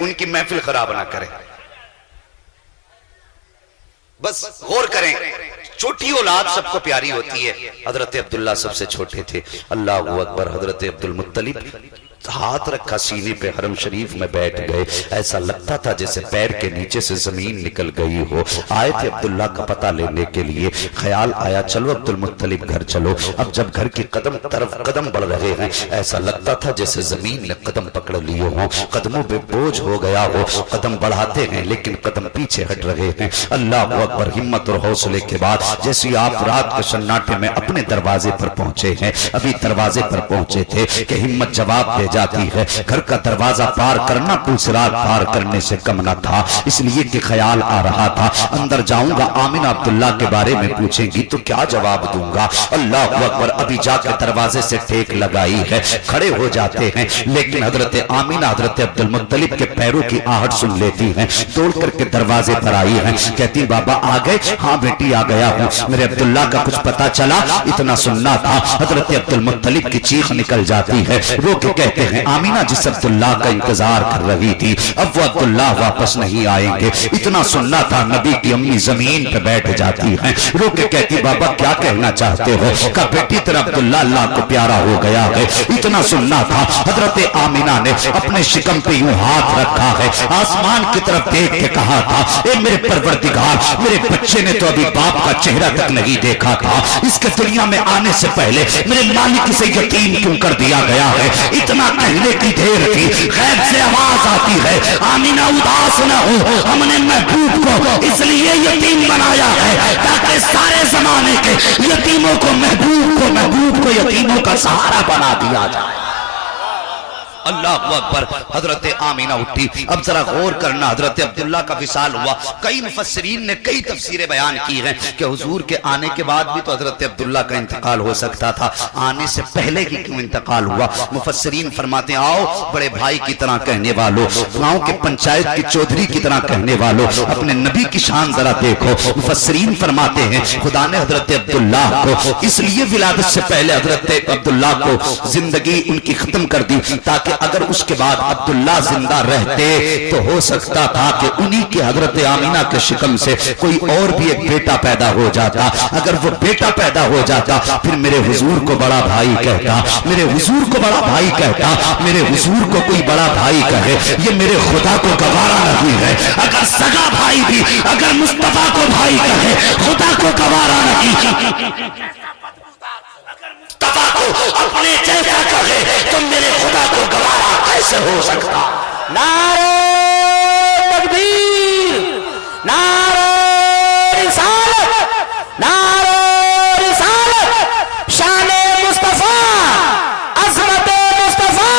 ان کی محفل خراب نہ کریں. بس غور کریں, چھوٹی اولاد سب کو پیاری ہوتی ہے. حضرت عبداللہ سب سے چھوٹے تھے. اللہ اکبر. حضرت عبدالمطلب ہاتھ رکھا سینے پہ, حرم شریف میں بیٹھ گئے. ایسا لگتا تھا جیسے پیر کے نیچے سے زمین نکل گئی ہو. آئے تھے عبداللہ کا پتہ لینے کے لیے. خیال آیا چلو عبدالمطلب گھر چلو. اب جب گھر کی قدم طرف قدم بڑھ رہے ہیں, ایسا لگتا تھا جیسے زمین نے قدم پکڑ لیے ہوں, قدموں پہ بوجھ ہو گیا ہو. قدم بڑھاتے ہیں لیکن قدم پیچھے ہٹ رہے ہیں. اللہ اکبر. ہمت اور حوصلے کے بعد جیسی آپ رات کے سناٹے میں اپنے دروازے پر پہنچے ہیں, ابھی دروازے پر پہنچے تھے کہ ہمت جواب دے جاتی ہے. گھر کا دروازہ پار کرنا پلسرات پار کرنے سے کم نہ تھا, اس لیے کہ خیال آ رہا تھا اندر جاؤں گا, آمنہ عبداللہ کے بارے میں پوچھیں گی تو کیا جواب دوں گا. اللہ اکبر. ابھی جا کے دروازے سے ٹیک لگائی ہے, کھڑے ہو جاتے ہیں, لیکن حضرت آمنہ حضرت عبدالمطلب کے پیروں کی آہٹ سن لیتی ہیں. دوڑ کر کے دروازے پر آئی ہیں, کہتی بابا آ گئے؟ ہاں بیٹی آ گیا ہوں. میرے عبداللہ کا کچھ پتا چلا؟ اتنا سننا تھا. حضرت عبدالمطلب کی چیخ نکل جاتی ہے. رو کے کہتے ہیں آمینہ جس عبداللہ کا انتظار کر رہی تھی, اب وہ عبداللہ واپس نہیں آئیں گے. اتنا سننا تھا. نبی کی امی زمین پہ بیٹھ جاتی ہیں, رو کے کہتی بابا کیا کہنا چاہتے ہو؟ کہا بیٹی تیرا عبداللہ اللہ کو پیارا ہو گیا ہے. اتنا سننا تھا. حضرت آمینہ نے اپنے شکم پہ یوں ہاتھ رکھا ہے, آسمان کی طرف دیکھ کے کہا تھا اے میرے پروردگار, میرے بچے نے تو ابھی باپ کا چہرہ تک نہیں دیکھا تھا. اس کے دنیا میں آنے سے پہلے میرے مالک سے یتیم کیوں کر دیا گیا ہے؟ اتنا کہنے کی دیر تھی, غیب سے آواز آتی ہے آمینہ اداس نہ ہو, ہم نے محبوب کو اس لیے یتیم بنایا ہے تاکہ سارے زمانے کے یتیموں کو محبوب کو یتیموں کا سہارا بنا دیا جائے. اللہ اکبر. حضرت آمینہ اٹھی. اب ذرا غور کرنا, حضرت عبداللہ کا وصال ہوا. کئی مفسرین نے کئی تفسیریں بیان کی ہیں کہ حضور کے آنے کے بعد بھی تو حضرت عبداللہ کا انتقال ہو سکتا تھا, آنے سے پہلے ہی کیوں انتقال ہوا؟ مفسرین فرماتے ہیں آؤ بڑے بھائی کی طرح کہنے والوں, گاؤں کے پنچایت کی چودھری کی طرح کہنے والوں, اپنے نبی کی شان ذرا دیکھو. مفسرین فرماتے ہیں خدا نے حضرت عبداللہ کو اس لیے ولادت سے پہلے حضرت عبداللہ کو زندگی ان کی ختم کر دی تاکہ اگر اس کے بعد عبداللہ زندہ رہتے تو ہو سکتا تھا کہ انہی کے حضرت آمینہ کے شکم سے کوئی اور بھی ایک بیٹا پیدا ہو جاتا. اگر وہ بیٹا پیدا ہو جاتا پھر میرے حضور کو بڑا بھائی کہتا, میرے حضور کو بڑا بھائی کہتا, میرے حضور کو کوئی بڑا بھائی کہے یہ میرے خدا کو گوارا نہیں ہے. اگر سگا بھائی بھی اگر مصطفیٰ کو بھائی کہے خدا کو گوارا نہیں. اپنے جیسا کہے تو میرے خدا کو گوارا کیسے ہو سکتا؟ نعرہ تکبیر, نعرہ رسالت, نعرہ رسالت, شان مصطفیٰ, عظمت مصطفیٰ,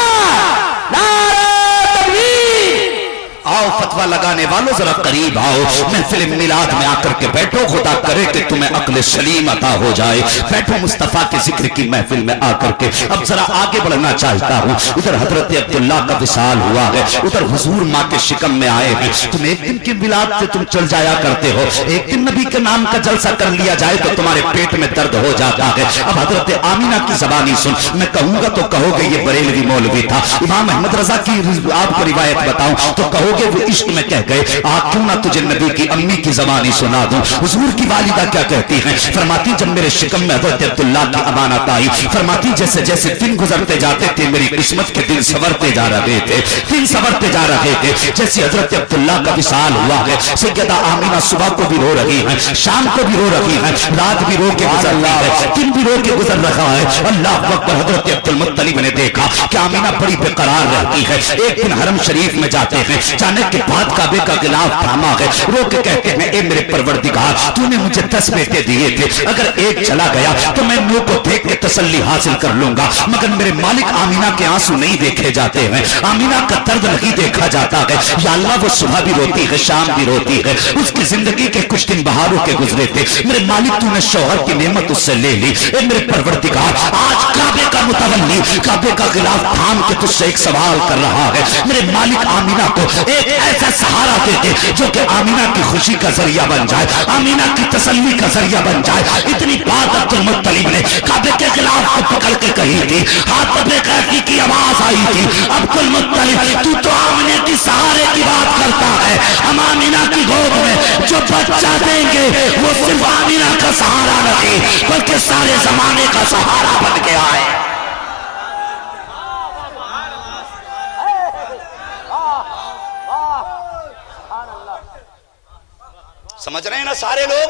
نعرہ تکبیر. آؤ فتویٰ لگانے والوں ذرا قریب آؤ, محفل میلاد میں آ کر کے بیٹھو, خدا کرے کہ تمہیں عقل سلیم عطا ہو جائے. بیٹھو مصطفیٰ کے ذکر کی محفل میں آ کر کے. اب ذرا آگے بڑھنا چاہتا ہوں. ادھر حضرت عبداللہ کا وصال ہوا ہے, ادھر حضور ماں کے شکم میں آئے ہیں. تم ایک دن کی ولادت سے تم چل جایا کرتے ہو, ایک دن نبی کے نام کا جلسہ کر لیا جائے تو تمہارے پیٹ میں درد ہو جاتا ہے. اب حضرت آمینہ کی زبانی سن, میں کہوں گا تو کہو گے یہ بریلوی مولوی تھا. امام احمد رضا کی آپ کو روایت بتاؤں تو کہو گے وہ عشق میں کہہ گئے. کیوں نہ تجھے نبی کی امی کی زبانی سنا دوں. حضور کی والدہ کیا کہتی ہیں؟ فرماتی جب میرے شکم میں حضرت عبداللہ کی امانت آئی, فرماتی جیسے جیسے دن گزرتے جاتے تھے میری قسمت کے دن سنورتے جا رہے تھے, دن سنورتے جا رہے تھے. جیسے حضرت عبداللہ کا وصال ہوا ہے, سیدہ آمینہ صبح کو بھی رو رہی ہیں, شام کو بھی رو رہی ہیں, رات بھی رو کے گزر رہی ہے, دن بھی رو کے گزر رہا ہے. اللہ اکبر. حضرت عبدالمطلب نے دیکھا کہ آمینہ بڑی بے قرار رہتی ہے. ایک دن حرم شریف میں جاتے ہیں, جانے کے بعد کعبے کا غلاف تھاما ہے, رو کے کہتے ہیں اے میرے پروردگار تو نے مجھے 10 بیٹے دیے تھے, اگر ایک چلا گیا تو میں منہ کو دیکھ کے تسلی حاصل کر لوں گا, مگر میرے مالک آمینہ کے آنسو نہیں دیکھے جاتے ہیں, آمینہ کا درد نہیں دیکھا جاتا ہے. یا اللہ وہ صبح بھی روتی ہے, شام بھی روتی ہے, اس کی زندگی کے کچھ دن بہاروں کے گزرے تھے. میرے مالک تو نے شوہر کی نعمت اس سے لے لی. اے میرے پروردگار آج کعبے کا متولی کعبے کا غلاف تھام کے تجھ سے ایک سوال کر رہا ہے. میرے مالک آمینہ کو ایک ایسا سہارا دے دے جو کہ آمینہ کی خوشی کا ذریعہ بن جائے, آمینہ کی تسلی کا ذریعہ بن جائے. اتنی بات عبدالمطلب نے کعبے کے غلاف کو پکڑ کے کہی تھی, ہاتھ پہ کہتی کی آواز آئی تھی عبدالمطلب تو آمینہ کی سہارے کی ہم آمینہ کی گود میں جو بچہ دیں گے وہ صرف آمینہ کا سہارا نہیں بلکہ سارے زمانے کا سہارا بن کے آئے. سمجھ رہے ہیں نا سارے لوگ؟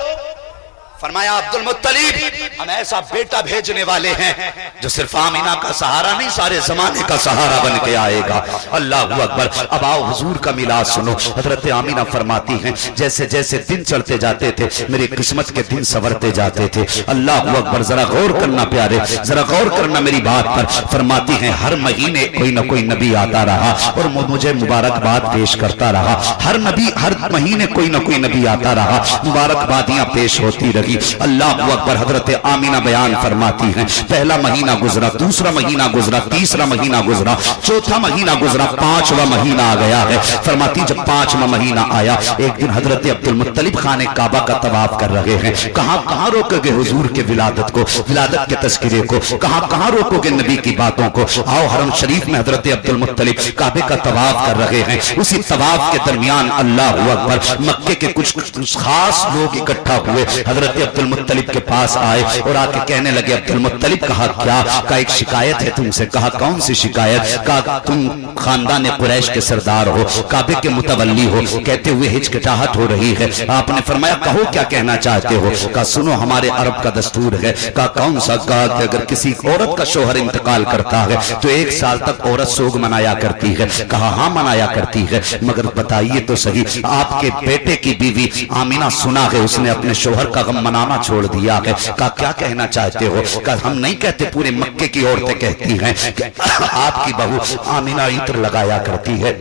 فرمایا عبد المطلب ہم ایسا بیٹا بھیجنے والے ہیں جو صرف آمینہ کا سہارا نہیں سارے زمانے کا سہارا بن کے آئے گا. اللہ اکبر. اب آؤ حضور کا میلاد سنو. حضرت آمینہ فرماتی ہیں جیسے جیسے دن چڑھتے جاتے تھے میری قسمت کے دن سورتے جاتے تھے. اللہ اکبر. ذرا غور کرنا پیارے, ذرا غور کرنا میری بات پر. فرماتی ہیں ہر مہینے کوئی نہ کوئی نبی آتا رہا اور مجھے مبارکباد پیش کرتا رہا. ہر نبی ہر مہینے کوئی نہ کوئی نبی آتا رہا, مبارکبادیاں پیش ہوتی رہی. اللہ اکبر. حضرت آمینہ بیان فرماتی ہیں پہلا مہینہ گزرا, دوسرا مہینہ گزرا, تیسرا مہینہ گزرا, چوتھا مہینہ گزرا, پانچواں مہینہ آ گیا ہے. فرماتی جب پانچواں مہینہ آیا ایک دن حضرت عبد المطلب خانہ کعبہ کا طواف کر رہے ہیں. کہاں کہاں روکو گے حضور کے ولادت کو, ولادت کے تذکرے کو, کہاں کہاں روکو گے نبی کی باتوں کو. آؤ حرم شریف میں حضرت عبد المطلب کعبے کا طواف کر رہے ہیں. اسی طواف کے درمیان اللہ اکبر مکے کے کچھ خاص لوگ اکٹھا ہوئے حضرت عبد المطلب کے پاس آئے اور آ کے کہنے لگے عبد المطلب کہا کیا؟ کہا ایک شکایت ہے تم سے. کہا کون سی شکایت؟ کہا تم خاندان قریش کے سردار ہو, کعبے کے متولی ہو. کہتے ہوئے ہچکچاہٹ ہو رہی ہے. آپ نے فرمایا کہو کیا کہنا چاہتے ہو؟ کہا سنو ہمارے عرب کا دستور ہے. کہا کون سا؟ کہا کہ اگر کسی عورت کا شوہر انتقال کرتا ہے تو 1 سال تک عورت سوگ منایا کرتی ہے. کہا ہاں منایا کرتی ہے, مگر بتائیے تو صحیح آپ کے بیٹے کی بیوی آمینہ سنا ہے اس نے اپنے شوہر کا غم منانا چھوڑ دیا ہے. کہا کیا کہنا چاہتے ہو؟ کہا ہم نہیں کہتے, پورے مکے کی عورتیں کہتی ہیں کہ آپ کی بہو آمینہ عطر لگایا کرتی ہے,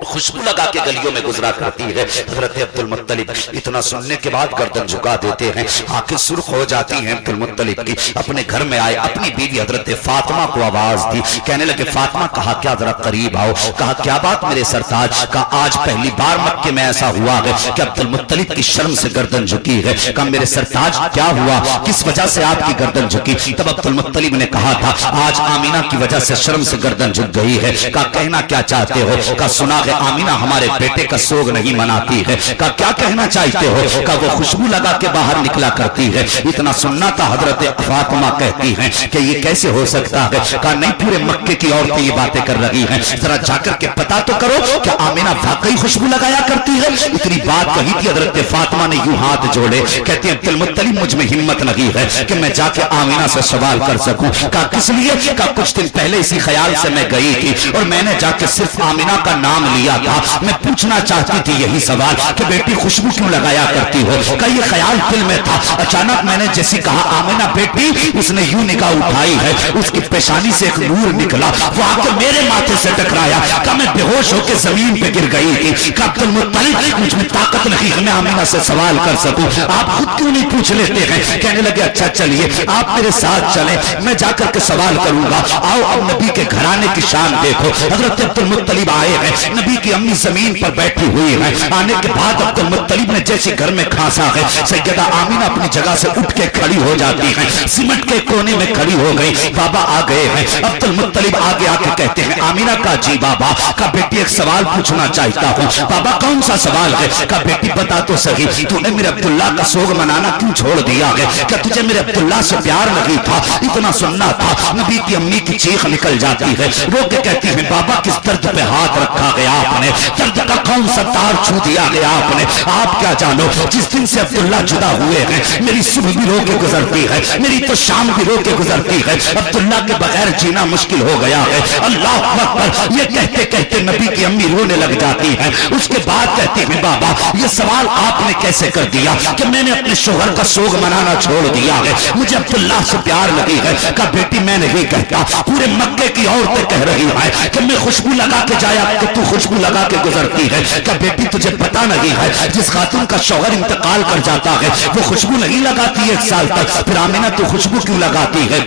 خوشبو لگا کے گلیوں میں گزرا کرتی ہے. حضرت عبد المطلب اتنا سننے کے بعد گردن جھکا دیتے ہیں, آنکھیں سرخ ہو جاتی ہیں عبد المطلب کی. اپنے گھر میں آئے, اپنی بیوی حضرت فاطمہ کو آواز دی, کہنے لگے فاطمہ. کہا کیا؟ ذرا قریب آؤ. کہا کیا بات میرے سرتاج؟ کہا آج پہلی بار مکے میں ایسا ہوا ہے کہ عبد المطلب کی شرم سے گردن جھکی ہے. کہا میرے سرتاج کیا ہوا, کس وجہ سے آپ کی گردن جھکی؟ تب عبد المطلب نے کہا تھا آج آمینہ کی وجہ سے شرم سے گردن جھک گئی ہے. کہا کہنا کیا چاہتے ہو؟ کہا سنا ہے آمینہ ہمارے بیٹے کا سوگ نہیں مناتی ہے. کہا کیا کہنا چاہتے ہو؟ کہا وہ خوشبو لگا کے باہر نکلا کرتی ہے. اتنا سننا تھا. حضرت فاطمہ کہتی ہیں کہ یہ کیسے ہو سکتا ہے؟ کہا نہیں, پورے مکے کی عورتیں یہ باتیں کر رہی ہیں, ذرا جا کر کے پتا تو کرو کہ آمینہ واقعی خوشبو لگایا کرتی ہے. اتنی بات کہی تھی حضرت فاطمہ نے یوں ہاتھ جوڑے, کہتے ہیں عبد المطلب مجھ میں ہمت نہیں ہے کہ میں جا کے آمینہ سے سوال کر سکوں. کہا کس لیے؟ کہا کچھ دن پہلے اسی خیال سے میں گئی تھی اور میں نے جا کے صرف آمینہ کا نام لیا تھا. میں پوچھنا چاہتی تھی یہی سوال کہ بیٹی خوشبو کیوں لگایا کرتی ہو. کہا یہ خیال دل میں تھا. اچانک میں نے جیسی کہا آمینہ بیٹی, اس نے یوں نگاہ اٹھائی ہے, اس کی پیشانی سے ایک نور نکلا, وہ آ کے میرے ماتھے سے ٹکرایا. کہا میں بے ہوش ہو کے زمین پہ گر گئی تھی. کہا عبد المطلب مجھ میں طاقت نہیں ہے میں آمینہ سے سوال کر سکوں, آپ خود کیوں نہیں پوچھ لیتے ہیں؟ کہنے لگے اچھا چلیے آپ میرے ساتھ چلیں, میں جا کر کے سوال کروں گا. آؤ اب نبی کے گھرانے کی شان دیکھو. حضرت عبد المطلب آئے ہیں, نبی کی امی زمین پر بیٹھی ہوئی ہیں. آنے کے بعد عبد المطلب نے جیسے گھر میں کھانسا ہے, سیدہ آمینہ اپنی جگہ سے اٹھ کے کھڑی ہو جاتی ہیں, سمٹ کے کونے میں کھڑی ہو گئی. بابا آ گئے ہیں. عبد المطلب آگے آ کے کہتے ہیں آمینہ کا جی بابا. کا بیٹی ایک سوال پوچھنا چاہتا ہوں. بابا کون سا سوال ہے؟ کا بیٹی بتا تو صحیح, تو نے میرے عبداللہ کا سوگ منانا کیوں چھوڑ دیا ہے؟ کیا تجھے میرے عبداللہ سے پیار نہیں تھا؟ اتنا سننا تھا. نبی کی امی کی چیخ نکل جاتی ہے, رو کے کہتی ہیں بابا کس درد پہ ہاتھ رکھا گیا آپ نے, درد کا کون سا تار چھو دیا گیا آپ نے؟ آپ کیا جانو, جس دن سے عبداللہ جدا ہوئے ہیں میری صبح بھی رو کے گزرتی ہے, میری تو شام بھی رو کے گزرتی ہے. عبداللہ کے بغیر جینا مشکل ہو گیا ہے. اللہ اکبر. یہ کہتے کہتے نبی کی امی رونے لگ جاتی ہے. اس کے بعد کہتی ہیں بابا یہ سوال آپ نے کیسے کر دیا کہ میں نے اپنے شوہر کا سوگ منانا چھوڑ دیا ہے, مجھے عبداللہ سے پیار لگی ہے. کہا بیٹی میں نہیں کہتا, پورے مکے کی عورتیں کہہ رہی ہیں کہ میں خوشبو لگا کے جایا کہ تو خوشبو لگا کے گزرتی ہے. کہا بیٹی تجھے پتا نہیں ہے جس خاتون کا شوہر انتقال کر جاتا ہے وہ خوشبو نہیں لگاتی 1 سال تک, پھر آمینہ تو خوشبو کیوں لگاتی ہے؟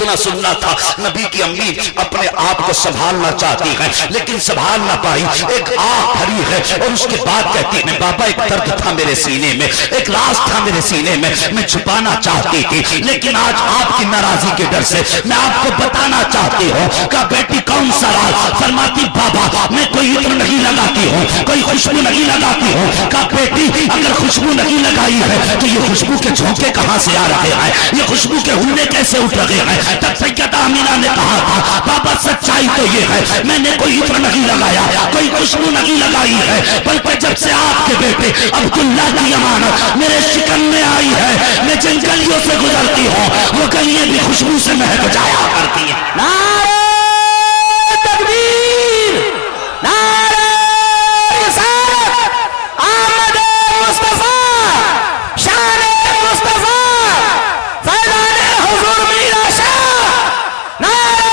اتنا سننا تھا نبی کی امی اپنے آپ کو سنبھالنا چاہتی ہیں لیکن سنبھال نہ پائی، ایک آہ بھری ہے اور اس کے بعد کہتی ہیں بابا ایک درد تھا میرے سینے میں، ایک راز تھا میرے سینے میں چھپانا چاہتی تھی لیکن آج آپ کی ناراضی کے ڈر سے میں آپ کو بتانا چاہتی ہوں کہ بیٹی کون سا راز؟ فرماتی بابا میں کوئی عطر نہیں لگاتی ہوں، کوئی خوشبو نہیں لگاتی ہوں۔ کہا بیٹی اگر خوشبو نہیں لگائی ہے تو یہ خوشبو کے جھونکے کہاں سے آ رہے ہیں، یہ خوشبو کے ہلے کیسے اٹھ رہے ہیں؟ تب سیدہ آمینہ نے کہا تھا بابا سچائی تو یہ ہے میں نے کوئی عطر نہیں لگایا، کوئی خوشبو نہیں لگائی ہے، بلکہ جب سے آپ کے بیٹے عبداللہ کی امانت میرے شکن میں آئی ہے میں جن گلیوں سے گزرتی ہوں وہ گلیاں بھی خوشبو سے مہک جایا کرتی ہیں۔ نعرہ تکبیر، نعرہ رسالت، آمد مصطفیٰ، شان مصطفیٰ، فیضان حضور میرا شاہ، نعرہ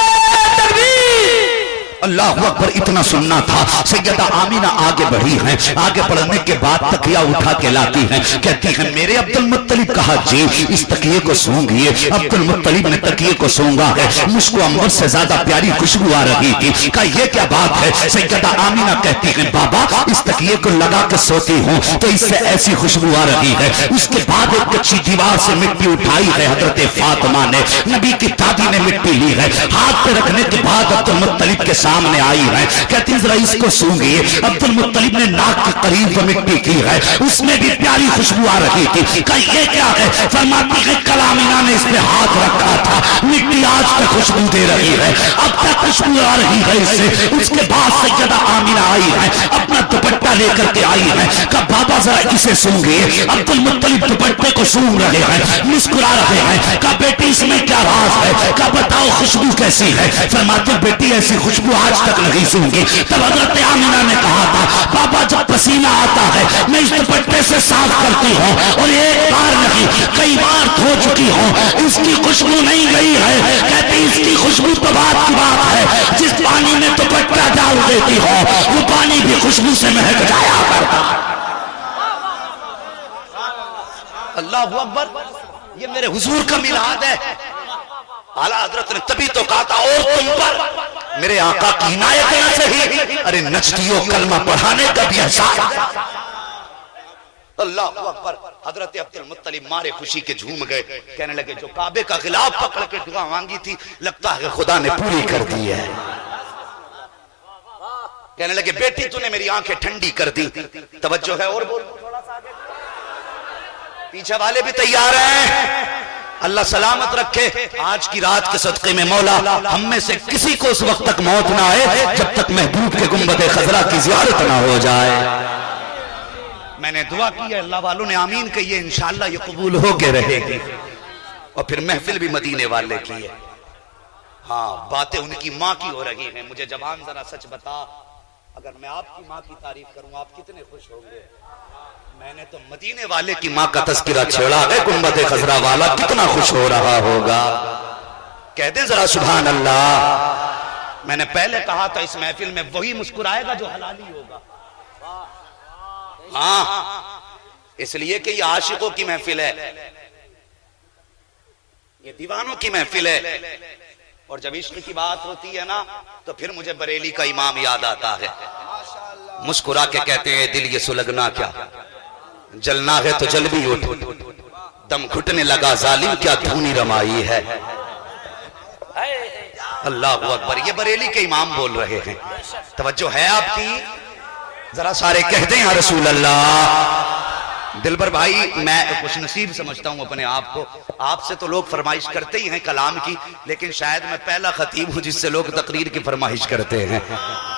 تکبیر۔ اللہ اکبر اتنا سننا تھا۔ سیدہ آمینہ آگے بڑھی ہیں، آگے بڑھنے کے بعد تکیہ اٹھا کے لاتی ہیں، کہتی ہیں میرے عبد المطلب، کہا جی اس تکیے کو سونگھئے۔ عبد المطلب نے تکیے کو سونگا ہے، مجھ کو عنبر سے زیادہ پیاری خوشبو آ رہی تھی۔ کہا یہ کیا بات ہے؟ سیدہ آمینہ کہتی ہیں بابا اس تکیے کو لگا کے سوتی ہوں تو اس سے ایسی خوشبو آ رہی ہے۔ اس کے بعد ایک کچھی دیوار سے مٹی اٹھائی ہے حضرت فاطمہ نے، نبی کی دادی نے مٹی لی ہے، ہاتھ پہ رکھنے کے بعد عبد المطلب کے سامنے آئی ہے، کہتی ہیں ذرا اس کو سونگھئے۔ عبد المطلب نے ناک کے قریب مٹی کی ہے، اس میں بھی پیاری خوشبو آ رہی تھی۔ کہ یہ کیا ہے؟ فرماتی ہے کل آمینہ نے اس پہ ہاتھ رکھا تھا، مٹی آج تک خوشبو دے رہی ہے، اب تک خوشبو آ رہی ہے اس سے۔ اس کے بعد سیدہ آمینہ آئی ہے، اپنا دوپٹہ لے کر کے آئی ہے، کہ بابا ذرا اسے سونگھئے۔ عبد المطلب دوپٹے کو سونگ رہے ہیں، مسکرا رہے ہیں، کہ بیٹی اس میں کیا راز ہے؟ کہ بتاؤ خوشبو کیسی ہے؟ فرماتے بیٹی ایسی خوشبو آج تک نہیں سونگی۔ تب حضرت آمینہ نے کہا تھا بابا جب پسینہ آتا ہے میں اس دوپٹے سے صاف کرتی ہوں اور ایک بار نہیں کئی بار دھو چکی ہوں، اس کی خوشبو نہیں گئی ہے۔ کہتی اس کی خوشبو تو بات کی بات ہے، جس پانی میں دوپٹہ ڈال دیتی ہو وہ پانی بھی خوشبو سے مہک جایا کرتا۔ اللہ اکبر، یہ میرے حضور کا میلاد ہے۔ اعلیٰ حضرت نے تبھی تو کہا تھا اور تم پر میرے آقا کی عنایت نہ صحیح، ارے نچتیوں کلمہ پڑھانے کا بھی احساس۔ اللہ اکبر، حضرت عبد المطلب مارے خوشی کے جھوم گئے، کہنے لگے جو کعبے کا غلاف پکڑ کے دعا مانگی تھی لگتا ہے خدا نے پوری کر دی ہے۔ کہنے لگے بیٹی تو نے میری آنکھیں ٹھنڈی کر دی۔ توجہ ہے اور بول تھوڑا سا آگے، پیچھے والے بھی تیار ہیں۔ اللہ سلامت رکھے۔ آج کی رات کے صدقے میں مولا ہم میں سے کسی کو اس وقت تک موت نہ آئے جب تک محبوب کے گنبد خضرا کی زیارت نہ ہو جائے۔ میں نے دعا کی ہے، اللہ والوں نے آمین کہی ہے، انشاءاللہ یہ قبول ہو کے رہے گی۔ اور پھر محفل بھی مدینے والے کی ہے۔ ہاں باتیں ان کی ماں کی ہو رہی ہیں۔ مجھے جوان ذرا سچ بتا، اگر میں آپ کی ماں کی تعریف کروں آپ کتنے خوش ہوں گے؟ میں نے تو مدینے والے کی ماں کا تذکرہ چھیڑا ہے، گنبد خضرا والا کتنا خوش ہو رہا ہوگا؟ کہہ دیں ذرا سبحان اللہ۔ میں نے پہلے کہا تھا اس محفل میں وہی مسکرائے گا جو حلالی ہوگا۔ ہاں اس لیے کہ یہ عاشقوں کی محفل ہے، یہ دیوانوں کی محفل ہے، اور جب عشق کی بات ہوتی ہے نا تو پھر مجھے بریلی کا امام یاد آتا ہے۔ مسکرا کے کہتے ہیں دل یہ سلگنا کیا، جلنا ہے تو جل بھی اٹھ، دم گھٹنے لگا ظالم کیا دھونی رمائی ہے۔ اللہ اکبر، یہ بریلی کے امام بول رہے ہیں۔ توجہ ہے آپ کی؟ ذرا سارے کہہ دیں یا رسول اللہ۔ دلبر بھائی میں خوش نصیب سمجھتا ہوں اپنے آپ کو، آپ سے تو لوگ فرمائش کرتے ہی ہیں کلام کی، لیکن شاید میں پہلا خطیب ہوں جس سے لوگ تقریر کی فرمائش کرتے ہیں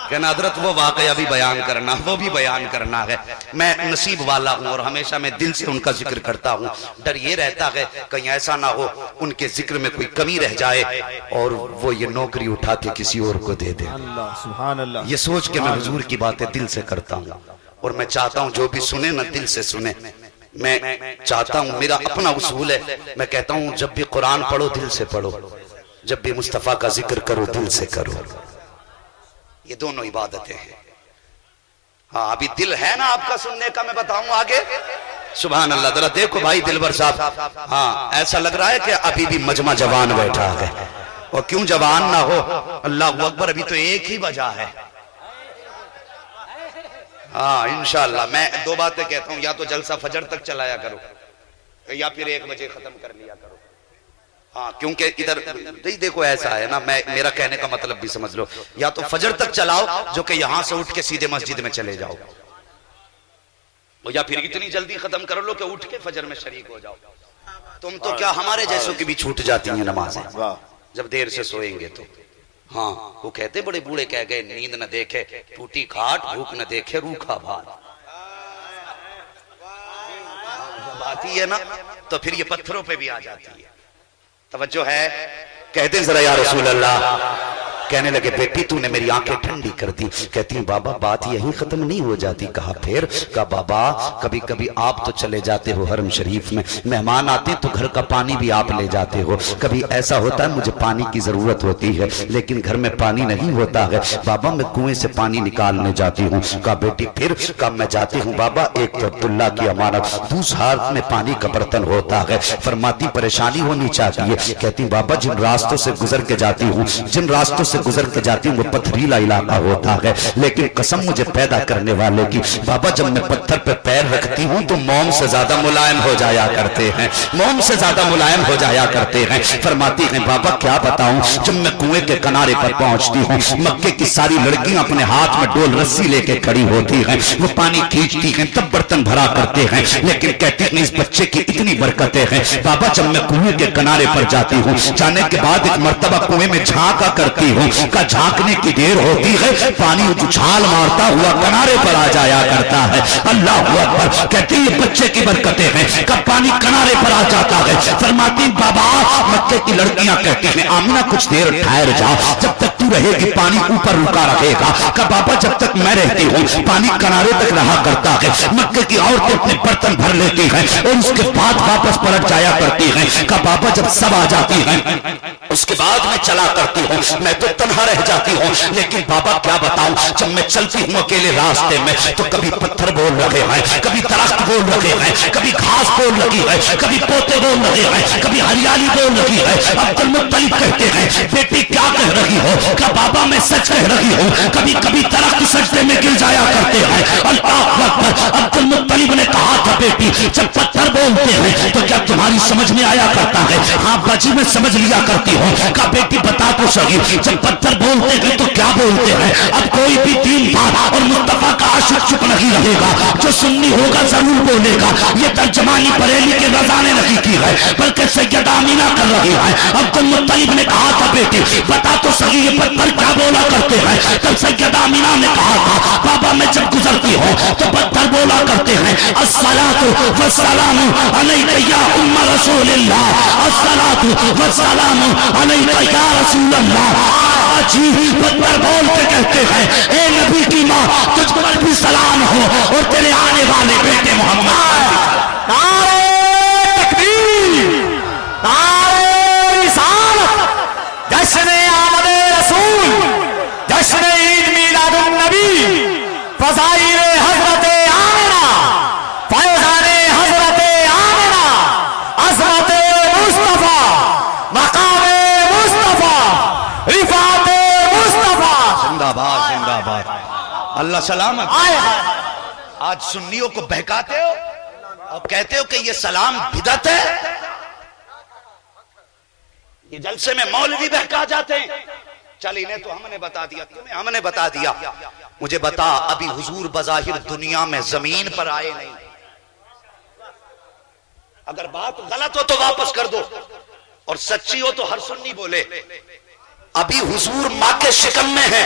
کہ حضرت وہ واقعہ بھی بیان کرنا، وہ بھی بیان کرنا ہے۔ میں نصیب والا ہوں اور ہمیشہ میں دل سے ان کا ذکر کرتا ہوں۔ ڈر یہ رہتا ہے کہیں ایسا نہ ہو ان کے ذکر میں کوئی کمی رہ جائے اور وہ یہ نوکری اٹھا کے کسی اور کو دے دے۔ سبحان اللہ، یہ سوچ کے میں حضور کی باتیں دل سے کرتا ہوں، اور میں چاہتا ہوں جو بھی سنے نہ دل سے سنے۔ میں چاہتا ہوں، میرا اپنا اصول ہے، میں کہتا ہوں جب بھی قرآن پڑھو دل سے پڑھو، جب بھی مصطفیٰ کا ذکر کرو دل سے کرو۔ یہ دونوں عبادتیں ہیں۔ ہاں ابھی دل ہے نا آپ کا سننے کا، میں بتاؤں آگے؟ سبحان اللہ۔ ذرا دیکھو بھائی دلبر صاحب، ہاں ایسا لگ رہا ہے کہ ابھی بھی مجمع جوان بیٹھا ہے۔ اور کیوں جوان نہ ہو؟ اللہ اکبر، ابھی تو ایک ہی بجا ہے. ہاں انشاءاللہ میں دو باتیں کہتا ہوں، یا تو جلسہ فجر تک چلایا کرو یا پھر 1 بجے ختم کر لیا کرو. ہاں کیونکہ ادھر دیکھو ایسا ہے نا، میرا کہنے کا مطلب بھی سمجھ لو، یا تو فجر تک چلاؤ جو کہ یہاں سے اٹھ کے سیدھے مسجد میں چلے جاؤ، یا پھر اتنی جلدی ختم کر لو کہ اٹھ کے فجر میں شریک ہو جاؤ. تم تو کیا ہمارے جیسوں کی بھی چھوٹ جاتی ہیں نمازیں جب دیر سے سوئیں گے تو. ہاں وہ کہتے بڑے بوڑھے کہہ گئے، نیند نہ دیکھے ٹوٹی کھاٹ، بھوک نہ دیکھے روکھا بھات. جب آتی ہے نا تو پھر یہ پتھروں پہ بھی آ جاتی ہے. توجہ ہے؟ کہتے ہیں ذرا یا رسول اللہ. کہنے لگے بیٹی تو نے میری آنکھیں ٹھنڈی کر دی. کہتی ہیں بابا بات یہی ختم نہیں ہو جاتی. کہا پھر؟ کہا بابا کبھی کبھی آپ تو چلے جاتے ہو حرم شریف میں، مہمان آتے تو گھر کا پانی بھی آپ لے جاتے ہو. کبھی ایسا ہوتا ہے مجھے پانی کی ضرورت ہوتی ہے لیکن گھر میں پانی نہیں ہوتا ہے، بابا میں کنویں سے پانی نکالنے جاتی ہوں. کہا بیٹی پھر؟ کہا میں جاتی ہوں بابا، ایک تو عبداللہ کی امانت، دوسرا ہاتھ میں پانی کا برتن ہوتا ہے. فرماتی پریشانی ہونی چاہیے. کہتی بابا جن راستوں سے گزر کے جاتی ہوں، جن راستوں سے گزر کے جاتی ہوں وہ پتھریلا علاقہ ہوتا ہے، لیکن قسم مجھے پیدا کرنے والے کی بابا جب میں پتھر پہ پیر رکھتی ہوں تو موم سے زیادہ ملائم ہو جایا کرتے ہیں، موم سے زیادہ ملائم ہو جایا کرتے ہیں. فرماتی ہیں بابا کیا بتاؤں، جب میں کنویں کے کنارے پر پہنچتی ہوں مکے کی ساری لڑکیاں اپنے ہاتھ میں ڈول رسی لے کے کھڑی ہوتی ہیں، وہ پانی کھینچتی ہیں تب برتن بھرا کرتے ہیں. لیکن کہتی ہیں اس بچے کی اتنی برکتیں ہیں. بابا جب میں کنویں کے کنارے پر جاتی ہوں جانے کے بعد ایک مرتبہ کنویں میں جھانکا کرتی ہوں، کا جھانکنے کی دیر ہوتی ہے پانی اچھال مارتا ہوا کنارے پر آ جایا کرتا ہے. اللہ اکبر. کہتی ہے بچے کی برکتیں ہیں، کب پانی کنارے پر آ جاتا ہے. فرماتی بابا مکے کی لڑکیاں کہتی ہیں آمینہ کچھ دیر ٹھہر جا، جب تک تو رہے گی پانی اوپر رکا رہے گا. کہ بابا جب تک میں رہتی ہوں پانی کنارے تک رہا کرتا ہے. مکے کی عورتیں اپنے برتن بھر لیتی ہیں اور اس کے بعد واپس پلٹ جایا کرتی ہیں. کہ بابا جب سب آ جاتی ہیں اس کے بعد میں چلا کرتی ہوں، میں تو تنہا رہ جاتی ہوں. لیکن بابا کیا بتاؤں جب میں چلتی ہوں اکیلے راستے میں تو کبھی پتھر بول رہے ہیں، کبھی درخت بول رہے ہیں، کبھی گھاس بول رہی ہے، کبھی پوتے بول رہے ہیں، کبھی ہریالی بول رہی ہے. عبد المطلب کہتے ہیں بیٹی کیا کہہ رہی ہو؟ کہ بابا میں سچ کہہ رہی ہوں. کبھی کبھی درخت سجدے میں گر جایا کرتے ہیں. اللہ اکبر. عبد المطلب نے کہا تھا بیٹی جب پتھر بولتے ہیں تو کیا تمہاری سمجھ میں آیا کرتا ہے؟ ہاں باجی میں سمجھ لیا کرتی ہوں. کہا بیٹی بتا تو صحیح جب پتھر بولتے ہیں تو کیا بولتے ہیں؟ اب کوئی بھی دین دار اور مصطفیٰ کا عاشق چپ نہیں رہے گا، جو سنی ہوگا ضرور بولے گا. یہ ترجمانی بریلی کے رضا نے نہیں کی ہے بلکہ سیدہ آمینہ کر رہی ہے. عبد المطلب نے کہا تھا بیٹی بتا تو صحیح یہ پتھر کیا بولا کرتے ہیں؟ تب سیدہ آمینہ نے کہا تھا بابا میں جب گزرتی ہوں تو پتھر بولا کرتے ہیں الصلاۃ والسلام علیک یا ام رسول اللہ، الصلاۃ والسلام علیک یا رسول اللہ. جی پتھر بول کے کہتے ہیں اے نبی کی ماں تجھ پر بھی سلام ہو اور تیرے آنے والے بیٹے محمد. نعرہ تکبیر، نعرہ رسالت، جشن آمد رسول، جشن عید میلاد النبی، فضائل حضرت آمنہ، فیضان حضرت آمنہ، عظمت مصطفیٰ، مقام مصطفیٰ، رفعت مصطفیٰ. زندہ باد زندہ باد. اللہ سلامت. آج سنیوں کو بہکاتے ہو اور کہتے ہو کہ یہ سلام بدعت ہے. یہ جلسے میں مولوی بہکا جاتے ہیں. چل انہیں تو ہم نے بتا دیا، تمہیں ہم نے بتا دیا. مجھے بتا ابھی حضور بظاہر دنیا میں زمین پر آئے نہیں. اگر بات غلط ہو تو واپس کر دو اور سچی ہو تو ہر سنی بولے. ابھی حضور ماں کے شکم میں ہے.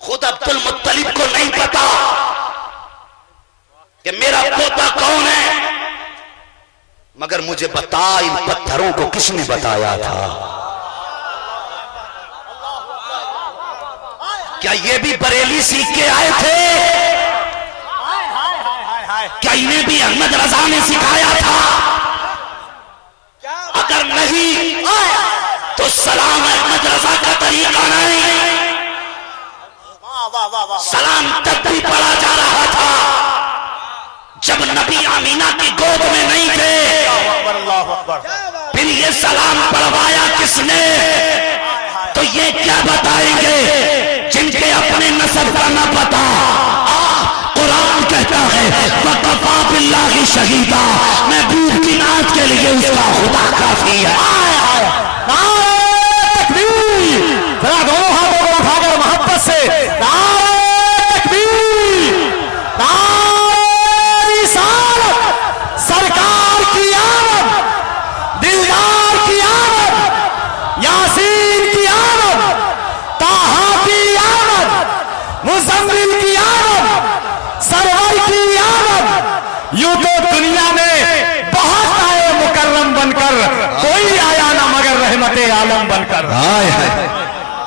خود عبد المطلب کو نہیں پتا کہ میرا پوتا کون ہے، مگر مجھے بتا ان پتھروں کو کس نے بتایا تھا. کیا یہ بھی بریلی سیکھ کے آئے تھے؟ کیا انہیں بھی احمد رضا نے سکھایا تھا؟ اگر نہیں تو سلام احمد رضا کا طریقہ نہیں. سلام تب بھی پڑھا جا رہا تھا جب نبی آمینہ کی گود میں نہیں تھے. لیکن یہ سلام پڑھوایا کس نے؟ تو یہ کیا بتائیں گے جن کے اپنے نسب کا نہ پتا؟ قرآن کہتا ہے وَقَفَى بِاللَّهِ شَهِيدًا، محبوب کی نعت کے لیے اس کا خدا کافی ہے۔ نعرہ تکبیر، ذرا دونوں ہاتھوں کو اٹھا کر محبت سے نعرہ تکبیر، نعرہ رسالت، سرکار کی آمد، دلدار کی آمد، یاسین کی آمد، طٰہٰ کی آمد، مزمل کی آمد، سرور کی آمد۔ یوں تو دنیا میں بہت آئے مکرم بن کر، کوئی آیا نہ مگر رحمت عالم بن کر۔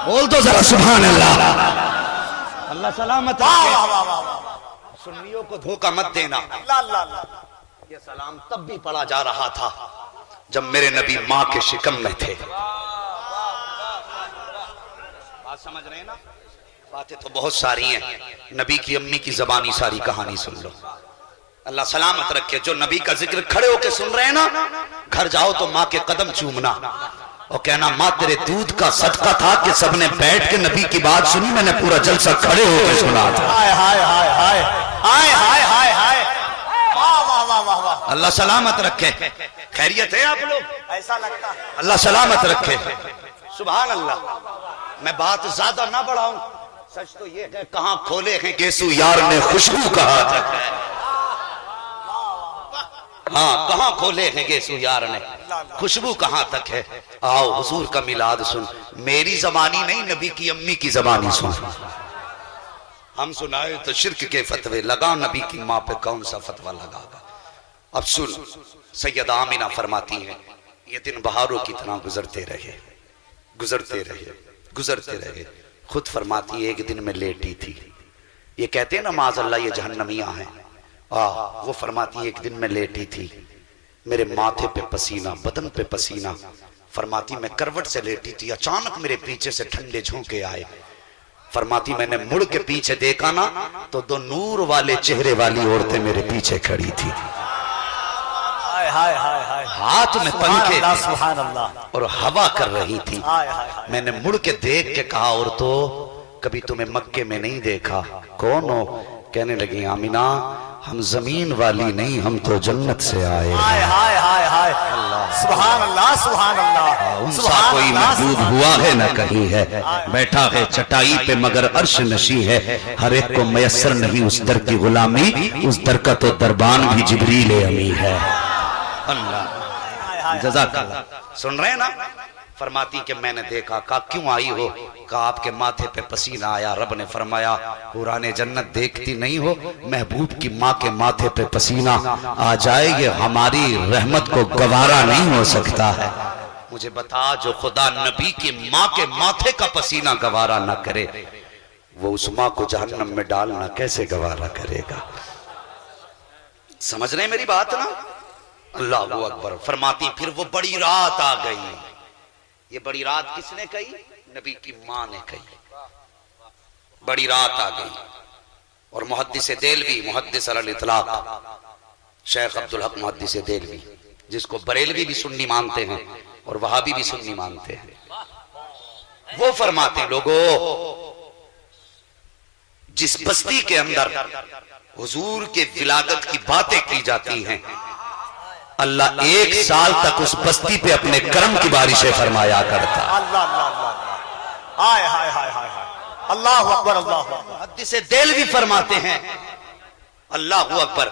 بول تو ذرا سبحان اللہ۔ اللہ سلامت رکھے، سنیوں کو دھوکہ مت دینا۔ یہ سلام تب بھی پڑھا جا رہا تھا جب میرے نبی ماں کے شکم میں تھے۔ بات سمجھ رہے ہیں نا؟ باتیں تو بہت ساری ہیں، نبی کی امی کی زبانی ساری کہانی سن لو۔ اللہ سلامت رکھے، جو نبی کا ذکر کھڑے ہو کے سن رہے ہیں نا، گھر جاؤ تو ماں کے قدم چومنا اور کہنا ماں تیرے دودھ کا صدقہ تھا کہ سب نے بیٹھ کے نبی کی بات سنی، میں نے پورا جلسہ کھڑے ہو کے سنا تھا۔ اللہ سلامت رکھے، خیریت ہے آپ لوگ؟ ایسا لگتا ہے۔ اللہ سلامت رکھے، سبحان اللہ۔ میں بات زیادہ نہ بڑھاؤں، سچ تو یہ ہے کہاں کھولے ہیں گیسو یار نے خوشبو کہا تک ہے۔ ہاں کہاں کھولے ہیں گیسو یار نے خوشبو کہاں تک ہے۔ آؤ حضور کا میلاد سن، میری زبانی نہیں نبی کی امی کی زبانی سن۔ ہم سنائے تو شرک کے فتوے لگا، نبی کی ماں پہ کون سا فتوہ لگا گا؟ اب سن، سیدہ آمینہ فرماتی ہیں یہ دن بہاروں کی طرح گزرتے رہے، گزرتے رہے، گزرتے رہے۔ خود فرماتی ہے ایک دن میں لیٹی تھی، یہ کہتے ہیں نا معاذ اللہ یہ جہنمیاں ہیں، وہ فرماتی ہے ایک دن میں لیٹی تھی، میرے ماتھے پہ پسینہ، بدن پہ پسینہ، فرماتی میں کروٹ سے لیٹی تھی، اچانک میرے پیچھے سے ٹھنڈے جھونکے آئے، فرماتی میں نے مڑ کے پیچھے دیکھا نا تو دو نور والے چہرے والی عورتیں میرے پیچھے کھڑی تھی، ہاتھ میں پنکھے تھے اور ہوا کر رہی تھی۔ میں نے مڑ کے دیکھ کے کہا عورتوں کبھی تمہیں مکے میں نہیں دیکھا، کون ہو؟ کہنے لگی آمینہ ہم زمین والی نہیں، ہم تو جنت سے آئے ہیں۔ سبحان اللہ، سبحان اللہ۔ ان سا کوئی محبوب ہوا ہے نہ کہیں ہے، بیٹھا ہے چٹائی پہ مگر عرش نشی ہے، ہر ایک کو میسر نہیں اس در کی غلامی، اس در کا تو دربان بھی جبریل امی ہے۔ اللہ جزاک اللہ۔ سن رہے ہیں نا؟ فرماتی کہ میں نے دیکھا، کہا کیوں آئی ہو؟ کہا آپ کے ماتھے پہ پسینہ آیا، رب نے فرمایا قرآن جنت دیکھتی نہیں ہو؟ محبوب کی ماں کے ماتھے پہ پسینہ آ جائے یہ ہماری رحمت کو گوارا نہیں ہو سکتا ہے۔ مجھے بتا جو خدا نبی کی ماں کے ماتھے کا پسینہ گوارا نہ کرے، وہ اس ماں کو جہنم میں ڈالنا کیسے گوارا کرے گا؟ سمجھ رہے ہیں میری بات نا؟ اللہ اکبر۔ فرماتی پھر وہ بڑی رات آ گئی، یہ بڑی رات کس نے کہی؟ نبی کی ماں نے کہی، بڑی رات آ گئی۔ اور محدث دہلوی، محدث علی الاطلاق شیخ عبدالحق محدث دہلوی، جس کو بریلوی بھی سنی مانتے ہیں اور وہابی بھی سنی مانتے ہیں، وہ فرماتے ہیں لوگوں جس بستی کے اندر حضور کے ولادت کی باتیں کی جاتی ہیں، اللہ ایک سال تک اس بستی پہ اپنے کرم کی بارشیں فرمایا کرتا۔ اللہ اکبر، اللہ اکبر۔ محدث دہلوی فرماتے ہیں اللہ اکبر،